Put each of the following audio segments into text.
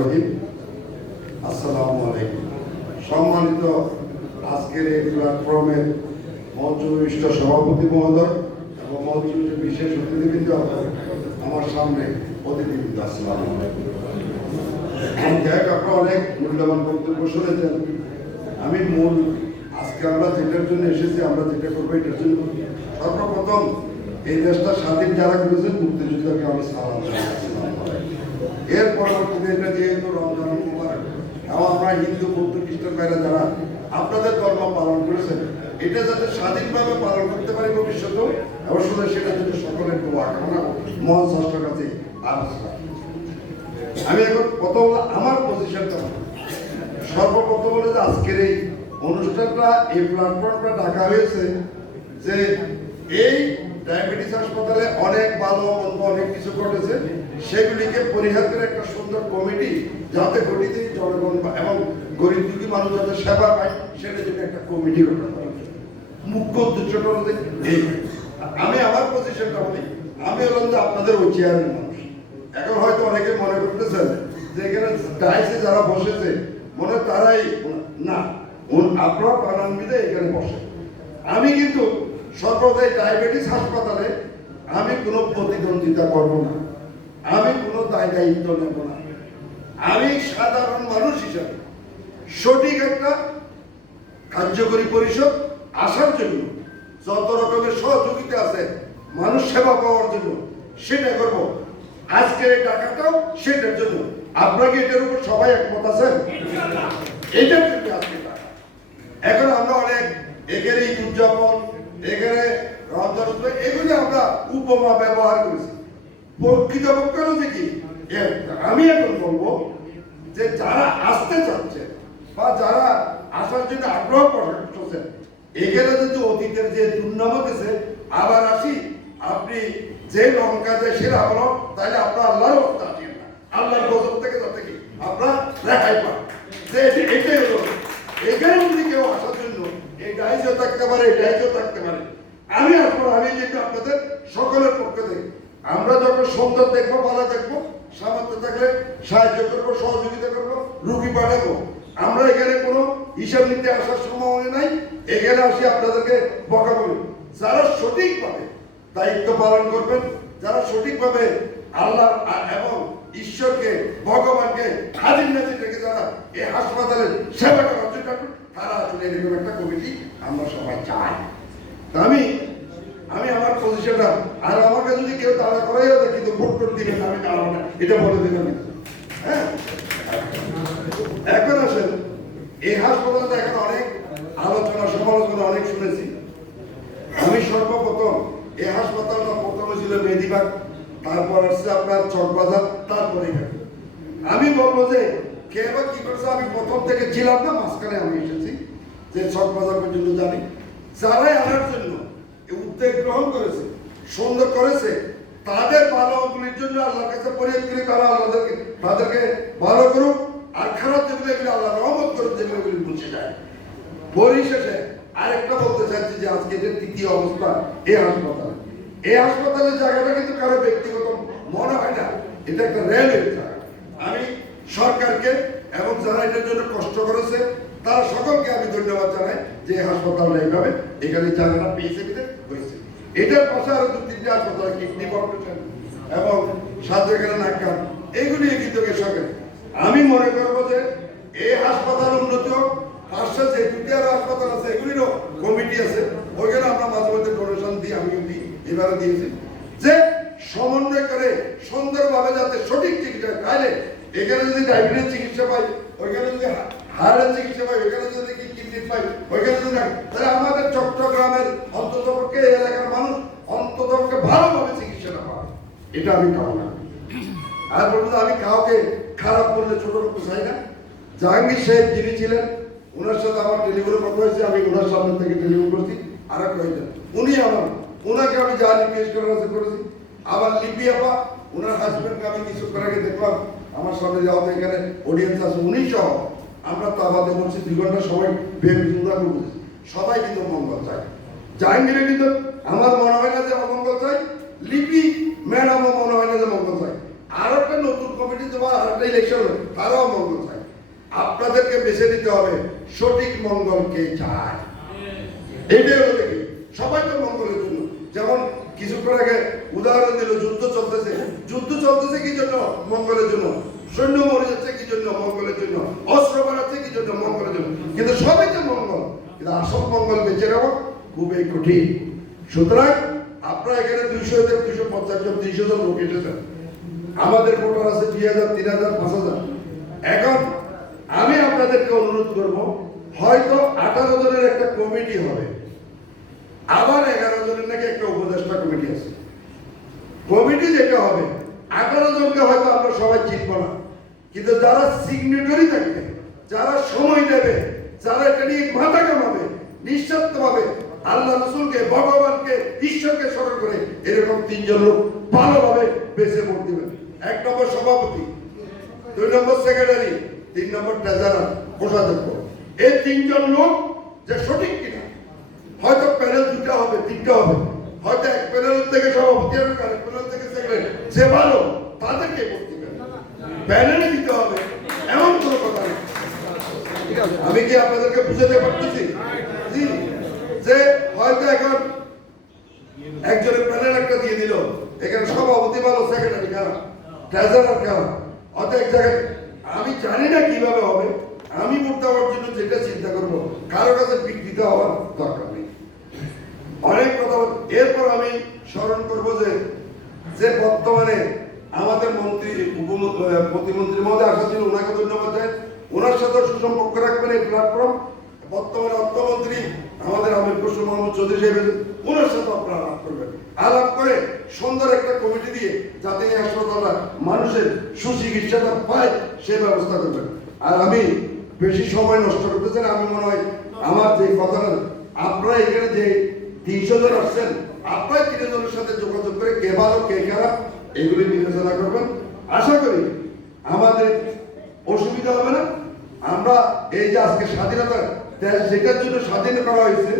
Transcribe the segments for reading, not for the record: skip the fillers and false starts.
রহিম। আসসালামু আলাইকুম। সম্মানিত আজকের এই প্ল্যাটফর্মের মঞ্চবিষ্ট সভাপতি মহোদয় এবং মঞ্চবিষ্ট বিশেষ অতিথিবৃন্দ, আমার সামনে অতিথিবৃন্দ, আসসালামু আলাইকুম। আপনারা অনেক মূল্যবান বক্তব্য শুনেছেন। আমি আজকে আমরা যেটার জন্য এসেছি, আমরা যেটা করবো এটার জন্য সর্বপ্রথম এই দেশটা স্বাধীন যারা করেছেন মুক্তিযোদ্ধাকে আমি সালাম জানাচ্ছি। এর পরবর্তীতে এটা যেহেতু রমজান মুবারক এবং আমরা হিন্দু বৌদ্ধ খ্রিস্টান ভাইরা যারা আপনাদের ধর্ম পালন করেছেন, এটা যাতে স্বাধীনভাবে পালন করতে পারি ভবিষ্যতেও, এবং শুধু সেটা যদি সকলের দোয়া কামনা মহান স্রষ্টার কাছে আলোচনা। আমি এখন প্রথম আমার পজিশনটা সর্বপ্রথম বলে যে আজকের এই অনুষ্ঠানটা, এই প্ল্যাটফর্মটা ডাকা হয়েছে যে এই ডায়াবেটিস হাসপাতালে অনেক ভালো মন্দ অনেক কিছু ঘটেছে, সেগুলিকে পরিহার করে একটা সুন্দর কমিটি যাতে গঠিত জনগণ এবং গরিব দুঃখী মানুষ যাতে সেবা পায় সেটার জন্য একটা কমিটি গঠন করা। মুখ্য উদ্দেশ্যটা হচ্ছে এই। আমি আমার পজিশনটা বলি, আমি হলাম যে আপনাদের ওই চেয়ারের মানুষ। এখন হয়তো অনেকে মনে করতেছেন যে এখানে ডাইসে যারা বসেছে মনে তারাই না, আপনারা প্রাণান্বিত এখানে বসে। আমি কিন্তু সর্বদাই ডায়াবেটিস হাসপাতালে আমি কোনো প্রতিদ্বন্দ্বিতা করব না, আমি কোনো দায় দায়িত্ব নেব না। আমি সাধারণ মানুষ হিসাবে সঠিক একটা কার্যকরী পরিষদ আসার জন্য যত রকমের সহযোগিতা আছে মানুষ সেবা পাওয়ার জন্য সেটা করব। আজকের এই টাকাটাও সেটার জন্য। আপনাকে এটার উপর সবাই একমত আছেন? এইটার জন্য আজকে টাকা। এখন আমরা অনেক এখানে ঈদ উদযাপন, এখানে রমজান এগুলি আমরা উপমা ব্যবহার করেছি। প্রকৃতপক্ষে হচ্ছে কি, আমি এখন বলবো যে যারা আসতে চাচ্ছে বা যারা আসার জন্য আগ্রহ প্রকাশ করছেন, এখানে যদি অতীতের যে দুর্নাম হতেছে আবার আসি, আপনি যে লঙ্কা যে সেরা হলো তাহলে আপনার আল্লাহর অবস্থা আসেন না, আল্লাহর গজব থেকে যাতে কি আপনার রেহাই পান। যে এটাই হলো এখানে যদি কেউ আসার জন্য এই ডাইজও থাকতে পারে, এই ডাইজও থাকতে পারে। আমি যেটা আপনাদের সকলের পক্ষে থেকে আমরা যখন সুন্দর দেখবো, ভালো দেখবো, সামর্থ্য থাকলে সাহায্য করবো, সহযোগিতা করবো, রুগী পাঠাবো। আমরা এখানে কোনো হিসাব নিতে আসার সম্ভাবনা নাই। এখানে আসি আপনাদেরকে বকা বলি, যারা সঠিকভাবে দায়িত্ব পালন করবেন, যারা সঠিকভাবে আল্লাহ এবং ঈশ্বরকে ভগবানকে হাজির নাজির রেখে যারা এই হাসপাতালে সেবা করার জন্য তারা আসলে এরকম একটা কমিটি আমরা সবাই চাই। আমি আমার পজিশনটা, আর আমাকে যদি কেউ তাড়া করাইও দেয় কিন্তু ভোট টোট দিবেন আমি দাঁড়াবো না, এটা বলে দিবেন। হ্যাঁ, এখন আসেন এই হাসপাতালটা এখন অনেক আলোচনা সমালোচনা অনেক শুনেছি। আমি সর্বপ্রথম এই হাসপাতালটা প্রথমে ছিল মেদিবাগ, তারপর আসছে আপনার চকবাজার, তারপরে আমি বলবো যে কে বা কি করছে, আমি প্রথম থেকে ছিলাম না, মাঝখানে আমি এসেছি যে চকবাজার পর্যন্ত জানি। যারাই আনার জন্য উদ্যোগ গ্রহণ করেছে, সুন্দর করেছে, তাদের ভালোগুলির জন্য আল্লাহর কাছে পরিহার করে তারা তাদেরকে ভালো করুক, আর খারাপ যেগুলো এগুলো আল্লাহ রহমত করুক, যেগুলো মুছে যায়। পরিশেষে আরেকটা বলতে চাচ্ছি যে আজকে যে তৃতীয় অবস্থা এই হাসপাতালের জায়গাটা কিন্তু কারো ব্যক্তিগত মনে হয় না, এটা একটা রেলের জায়গা। আমি সরকারকে এবং যারা এটার জন্য কষ্ট করেছে তারা সকলকে আমি ধন্যবাদ জানাই যে হাসপাতালটা এইভাবে এখানে জায়গাটা পেয়েছে হয়েছে। এটার পাশে আরো 2-3টি হাসপাতাল, কিডনি কর্পোরেশন এবং সাতক্ষীরা নাকান, এগুলি কিন্তু সরকার। আমি মনে করবো যে এই হাসপাতাল উন্নতি হোক, পাশে যে 2টি আরো হাসপাতাল আছে এগুলিরও কমিটি আছে, ওইখানে আমরা মাঝে মধ্যে ডোনেশন দিই, আমিও দিই, এবারে দিয়েছি, যে সমন্বয় করে সুন্দরভাবে যাতে সঠিক চিকিৎসা। তাহলে এখানে যদি ডায়াবেটিস চিকিৎসা পাই, ওইখানে যদি হার্টের চিকিৎসা পাই, ওইখানে যদি কিডনি পাই, ওইখানে যদি তাহলে আমাদের চট্টগ্রামের অন্ততপক্ষে এই এলাকার মানুষ অন্ততপক্ষে ভালোভাবে চিকিৎসাটা পাবে, এটা আমি কামনা করি। আর বলবো আমি কাউকে খারাপ করলে ছোট করতে চাই না। জাহাঙ্গীর সাহেব যিনি ছিলেন, ওনার সাথে আমার টেলিফোনে কথা হয়েছে, আমি ওনার সামনে থেকে টেলিফোন করছি, আর এক হয়েছেন উনি ওনাকে আমি যা রিকোয়েস্ট করেছি। আবার লিপি আপা, ওনার হাজবেন্ডকে আমি কিছুক্ষণ আগে দেখলাম আমার সামনে যাওয়া, এখানে অডিয়েন্স আছে, উনি সহ আমরা তো আবাদে বলছি 2 ঘন্টা সবাই বুঝেছি, সবাই কিন্তু মঙ্গল চাই। জাহাঙ্গীরে কিন্তু আমার মনে হয় না যে অমঙ্গল চাই, লিপি ম্যাডামও মনে হয় না যে মঙ্গল চাই। আর একটা নতুন কমিটি দেওয়া আর একটা ইলেকশন হবে, তারাও মঙ্গল চায়। আপনাদেরকে বেছে নিতে হবে সঠিক মঙ্গল কে চায়। এইটাই হলো দেখি সবাই তো মঙ্গলের জন্য। যেমন কিছুক্ষণ আগে উদাহরণ দিল, যুদ্ধ চলতেছে কি জন্য? মঙ্গলের জন্য। সৈন্য মরে যাচ্ছে কি জন্য? মঙ্গলের জন্য। অস্ত্র বাড়াচ্ছে কি জন্য? মঙ্গলের জন্য। কিন্তু সবাই তো মঙ্গল, কিন্তু আসল মঙ্গল বেঁচে নেওয়া খুবই কঠিন। সুতরাং আপনারা এখানে 200 জন 250 জন 300 জন লোক এসেছেন, আমাদের ভোটার আছে 2000 3000 5000। এখন আমি আপনাদেরকে অনুরোধ করব, হয়তো 18 জনের একটা কমিটি হবে, আবার 11 জনের নাকি একটা উপদেষ্টা কমিটি আছে। কমিটি যেটা হবে 18 জনকে হয়তো আমরা সবাই চিনব না, কিন্তু যারা সিগনেটরি থাকবে, যারা সময় দেবে, যারা এটা নিয়ে মাথা কামাবে, নিঃস্বার্থভাবে আল্লাহ রসুলকে, ভগবানকে, ঈশ্বরকে স্মরণ করে এরকম 3 জন লোক ভালোভাবে বেছে ভোট দিবেন। 1 নম্বর সভাপতি, 2 নম্বর সেক্রেটারি, 3 নম্বর ট্রেজারার, কোষাধ্যক্ষ। এই 3 জন লোক যে সঠিক কিনা, হয়তো প্যানেল 2টা হবে 3টা হবে, হয়তো এক প্যানেল থেকে সভাপতি হবে, আরেক প্যানেল থেকে সেক্রেটারি, যে ভালো তাদেরকে ভোট দিবেন। প্যানেল দিতে হবে এমন কোনো কথা নেই। আমি কি আপনাদেরকে বুঝাতে পারতেছি? জি, যে হয়তো এখন একজনের প্যানেল একটা দিয়ে দিল, এখানে সভাপতি ভালো, সেক্রেটারি খারাপ, ট্রেজারার খারাপ, হয়তো এক জায়গায় আমি জানি না কিভাবে হবে। আমি ভোট দেওয়ার জন্য যেটা চিন্তা করব, কারো কাছে বিকৃত হওয়ার দরকার নেই। অনেক কথা। এরপর আমি স্মরণ করব যে বর্তমানে আমাদের মন্ত্রী প্রতিমন্ত্রী মহোদয় আসা ছিল, ওনাকে ধন্যবাদ দেয়। ওনার সাথে সুসম্পর্ক রাখবেন এই প্ল্যাটফর্ম। বর্তমানে অর্থমন্ত্রী আমাদের আমির খসরু মাহমুদ চৌধুরী সাহেব, ওনার সাথে আপনারা আলাপ করবেন। আলাপ করে সুন্দর একটা কমিটি দিয়ে যাতে এই হাসপাতালটা মানুষের সুচিকিৎসাটা পায় সে ব্যবস্থা করবেন। আর আমি বেশি সময় নষ্ট করতে চাই না। আমি মনে হয় আমার যে কথাটা, আপনারা এখানে যে 300 জন আসছেন, আপনারা 3 জনের সাথে যোগাযোগ করে কে ভালো কে খারাপ এগুলি বিবেচনা করবেন। আশা করি আমাদের অসুবিধা হবে না। আমরা এই যে আজকে স্বাধীনতা দেশ যেটার জন্য স্বাধীন করা হয়েছে,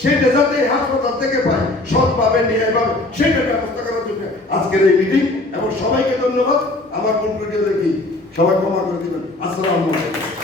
সেটা যাতে এই হাসপাতাল থেকে পায়, সৎভাবে ন্যায়ভাবে, সেটা ব্যবস্থা করার জন্য আজকের এই মিটিং। এবং সবাইকে ধন্যবাদ। আমার ভুল ত্রুটি দেখি সবাই ক্ষমা করে দিবেন। আসসালামু আলাইকুম।